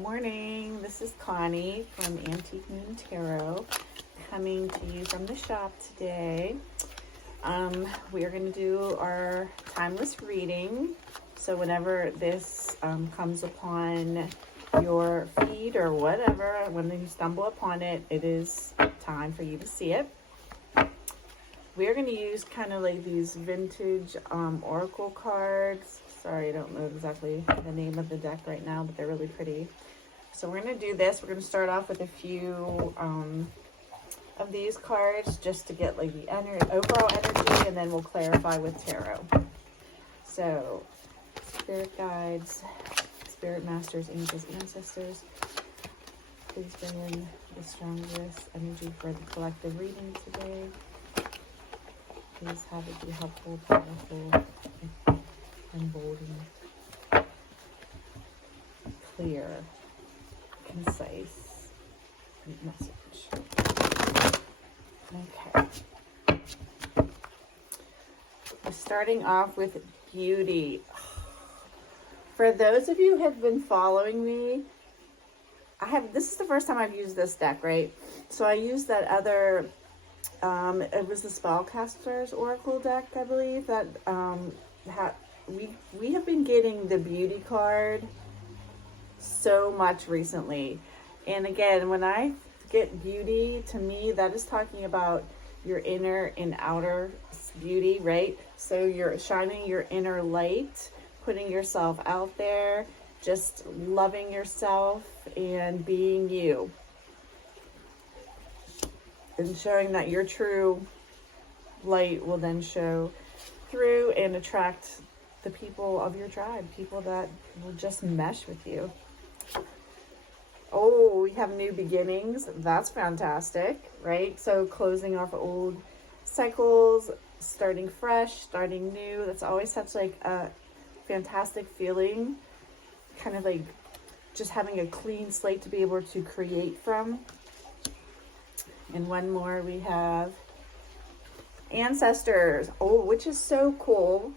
Morning, this is Connie from Antique Moon Tarot, coming to you from the shop today. We are going to do our timeless reading. So whenever this comes upon your feed or whatever, when you stumble upon it, it is time for you to see it. We are going to use kind of like these vintage oracle cards. Sorry, I don't know exactly the name of the deck right now, but they're really pretty. So we're going to do this. We're going to start off with a few of these cards just to get like the overall energy, and then we'll clarify with tarot. So spirit guides, spirit masters, angels, ancestors, please bring in the strongest energy for the collective reading today. Please have it be helpful, powerful, emboldening, clear, concise message. Okay. We're starting off with beauty. For those of you who have been following me, this is the first time I've used this deck, right? So I used that other, it was the Spellcasters Oracle deck, I believe, that we have been getting the beauty card so much recently. And again, when I get beauty, to me, that is talking about your inner and outer beauty, right? So you're shining your inner light, putting yourself out there, just loving yourself and being you. And showing that your true light will then show through and attract the people of your tribe, people that will just mesh with you. Oh, we have new beginnings. That's fantastic, right? So closing off old cycles, starting fresh, starting new. That's always such like a fantastic feeling. Kind of like just having a clean slate to be able to create from. And one more, we have ancestors. Oh, which is so cool.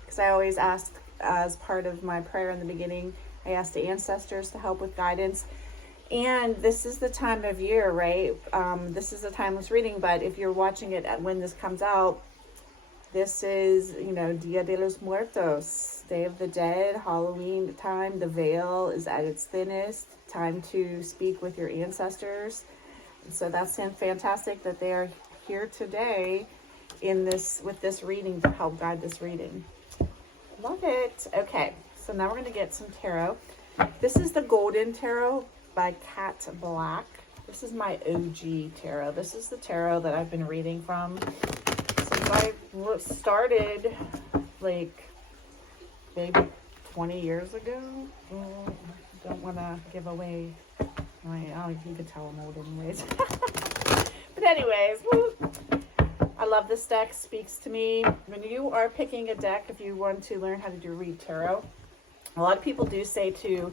Because I always ask, as part of my prayer in the beginning, I ask the ancestors to help with guidance. And this is the time of year, right? This is a timeless reading, but if you're watching it when this comes out, this is, Dia de los Muertos, Day of the Dead, Halloween time. The veil is at its thinnest. Time to speak with your ancestors. So that's fantastic that they are here today with this reading to help guide this reading. Love it. Okay, so now we're going to get some tarot. This is the Golden Tarot by Kat Black. This is my OG tarot. This is the tarot that I've been reading from since I started, like, maybe 20 years ago. Don't want to give away you could tell I'm old anyways. But anyways, I love this deck. Speaks to me. When you are picking a deck, if you want to learn how to read tarot, a lot of people do say to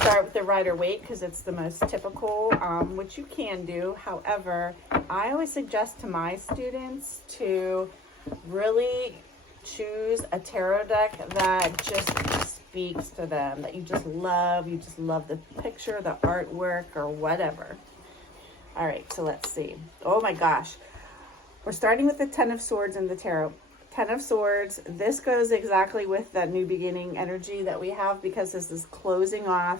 start with the Rider-Waite because it's the most typical, which you can do. However, I always suggest to my students to really choose a tarot deck that just speaks to them, that you just love the picture, the artwork, or whatever. All right, so let's see. Oh my gosh. We're starting with the Ten of Swords in the tarot. Ten of Swords, this goes exactly with that new beginning energy that we have, because this is closing off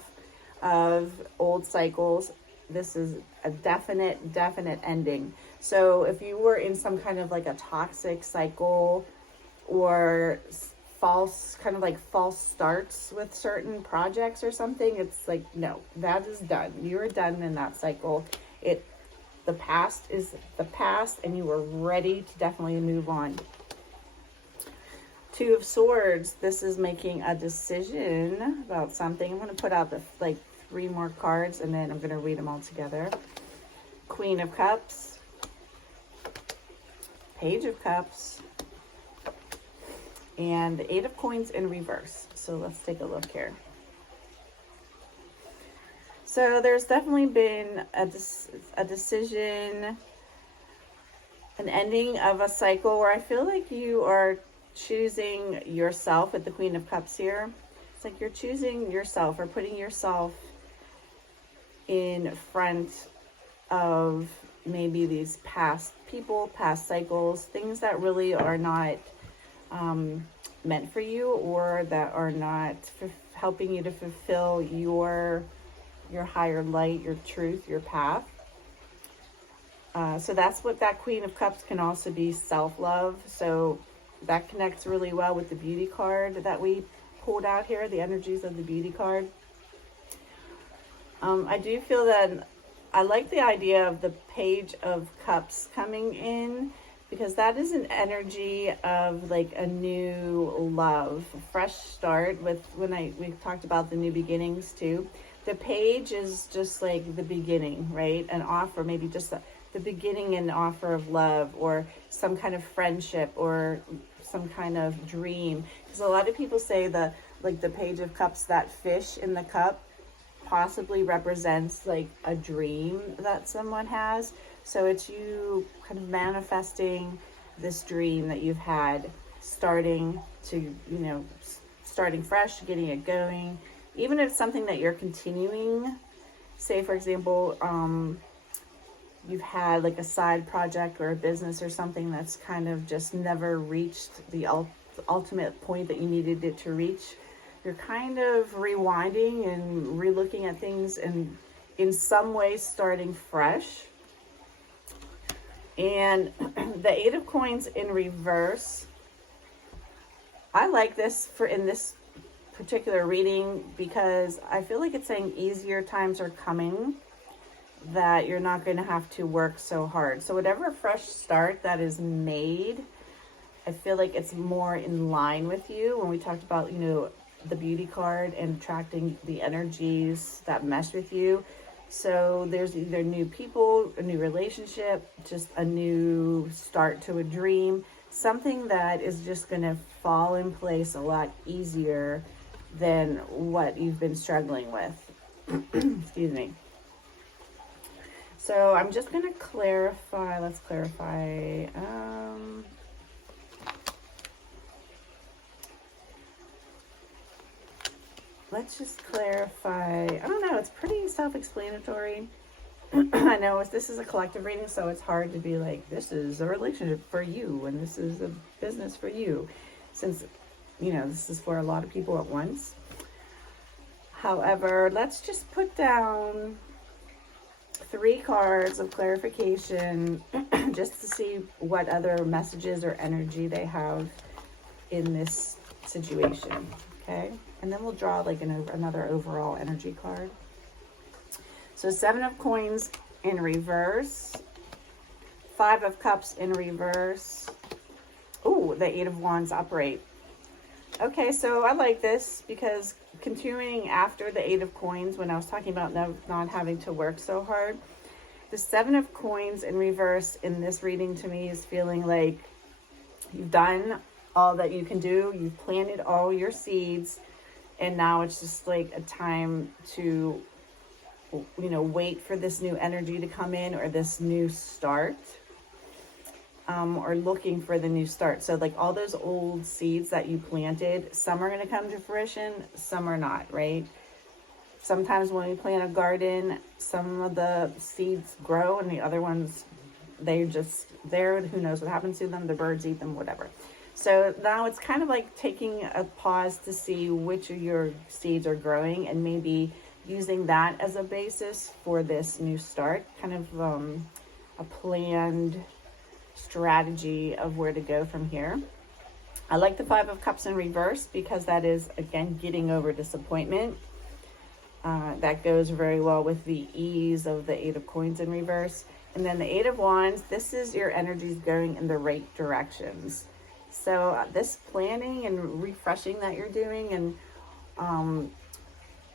of old cycles. This is a definite ending. So if you were in some kind of like a toxic cycle or false starts with certain projects or something, it's like, no, that is done. You're done in that cycle. The past is the past, and you are ready to definitely move on. Two of Swords, this is making a decision about something. I'm going to put out the 3 more cards, and then I'm going to read them all together. Queen of Cups, Page of Cups, and the 8 of Coins in reverse. So let's take a look here. So there's definitely been a decision, an ending of a cycle where I feel like you are choosing yourself with the Queen of Cups here. It's like you're choosing yourself or putting yourself in front of maybe these past people, past cycles, things that really are not meant for you, or that are not helping you to fulfill your higher light, your truth, your path. So that's what that Queen of Cups can also be, self-love. So that connects really well with the Beauty card that we pulled out here, the energies of the Beauty card. I do feel that I like the idea of the Page of Cups coming in, because that is an energy of like a new love, a fresh start. With we talked about the new beginnings too. The page is just like the beginning, right? An offer, maybe just the beginning and offer of love, or some kind of friendship, or some kind of dream. Because a lot of people say the Page of Cups, that fish in the cup, possibly represents like a dream that someone has. So it's you kind of manifesting this dream that you've had, starting fresh, getting it going. Even if it's something that you're continuing, say for example, you've had like a side project or a business or something that's kind of just never reached the ultimate point that you needed it to reach. You're kind of rewinding and relooking at things, and in some way starting fresh. And the Eight of Coins in reverse, I like this in this particular reading, because I feel like it's saying easier times are coming, that you're not going to have to work so hard. So whatever fresh start that is made, I feel like it's more in line with you. When we talked about, the Beauty card and attracting the energies that mesh with you. So there's either new people, a new relationship, just a new start to a dream, something that is just going to fall in place a lot easier than what you've been struggling with. Excuse me. So I'm just going to clarify. Let's clarify. Let's just clarify. I don't know. It's pretty self-explanatory. I know this is a collective reading, so it's hard to be like, this is a relationship for you and this is a business for you, since, this is for a lot of people at once. However, let's just put down 3 cards of clarification just to see what other messages or energy they have in this situation. Okay, and then we'll draw like another overall energy card. So 7 of Coins in reverse, 5 of Cups in reverse. Oh, the 8 of Wands upright. Okay, so I like this, because continuing after the 8 of Coins, when I was talking about not having to work so hard, the 7 of Coins in reverse in this reading to me is feeling like you've done all that you can do. You've planted all your seeds, and now it's just like a time to, wait for this new energy to come in, or this new start, or looking for the new start. So like all those old seeds that you planted, some are going to come to fruition, some are not, right? Sometimes when we plant a garden, some of the seeds grow and the other ones, they're just there. Who knows what happens to them? The birds eat them, whatever. So now it's kind of like taking a pause to see which of your seeds are growing, and maybe using that as a basis for this new start, kind of a planned strategy of where to go from here. I like the 5 of Cups in reverse, because that is, again, getting over disappointment. That goes very well with the ease of the 8 of Coins in reverse. And then the 8 of Wands, this is your energies going in the right directions. So this planning and refreshing that you're doing, and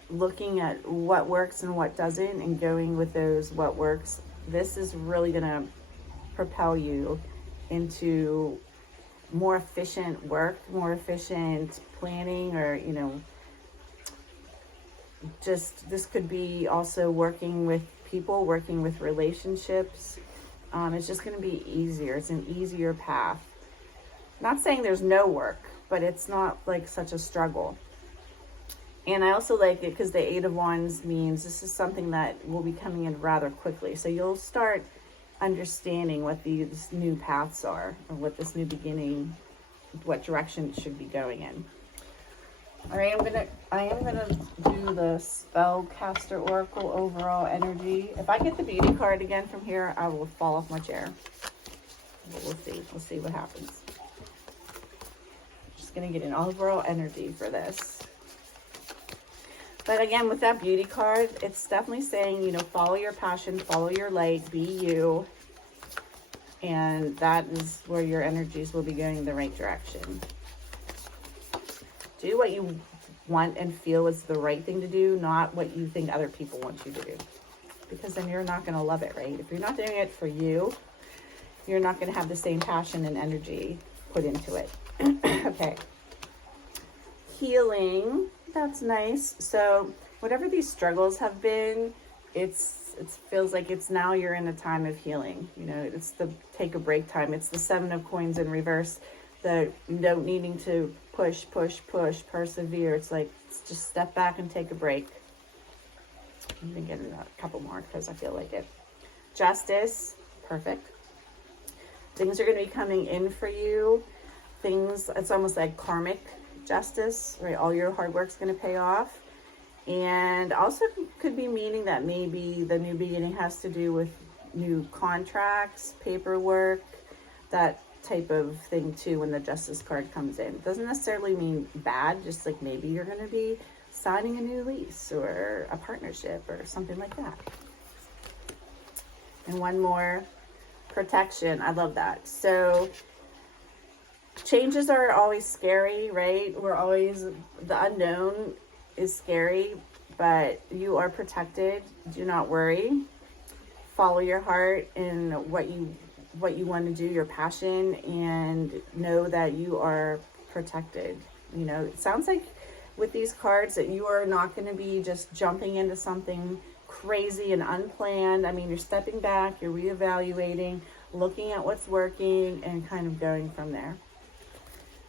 looking at what works and what doesn't, and going with those what works, this is really going to propel you into more efficient work, more efficient planning, or, just this could be also working with people, working with relationships. It's just going to be easier. It's an easier path. Not saying there's no work, but it's not like such a struggle. And I also like it because the Eight of Wands means this is something that will be coming in rather quickly. So you'll start understanding what these new paths are, or what this new beginning, what direction it should be going in. All right, I am gonna do the Spellcaster Oracle overall energy. If I get the beauty card again from here, I will fall off my chair. But we'll see. We'll see what happens. Just gonna get an overall energy for this. But again, with that beauty card, it's definitely saying, you know, follow your passion, follow your light, be you. And that is where your energies will be going in the right direction. Do what you want and feel is the right thing to do, not what you think other people want you to do. Because then you're not going to love it, right? If you're not doing it for you, you're not going to have the same passion and energy put into it. Okay. Healing. That's nice. So whatever these struggles have been, it feels like it's now you're in a time of healing. You know, it's the take a break time. It's the Seven of Coins in reverse. The needing to push, persevere. It's like, just step back and take a break. I'm going to get a couple more because I feel like it. Justice. Perfect. Things are going to be coming in for you. Things, it's almost like karmic justice, right? All your hard work's going to pay off. And also could be meaning that maybe the new beginning has to do with new contracts, paperwork, that type of thing too when the Justice card comes in. It doesn't necessarily mean bad, just like maybe you're going to be signing a new lease or a partnership or something like that. And one more, protection. I love that. So changes are always scary, right? The unknown is scary, but you are protected. Do not worry. Follow your heart and what you want to do, your passion, and know that you are protected. You know, it sounds like with these cards that you are not going to be just jumping into something crazy and unplanned. I mean, you're stepping back, you're reevaluating, looking at what's working, and kind of going from there.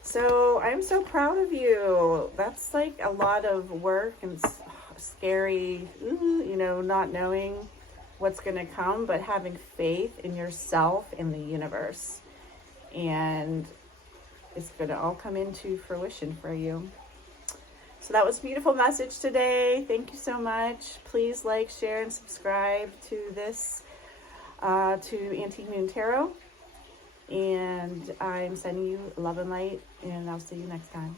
So I'm so proud of you. That's like a lot of work and scary, you know, not knowing what's going to come, but having faith in yourself and the universe. And it's going to all come into fruition for you. So that was a beautiful message today. Thank you so much. Please like, share, and subscribe to this, to Antique Moon Tarot. And I'm sending you love and light, and I'll see you next time.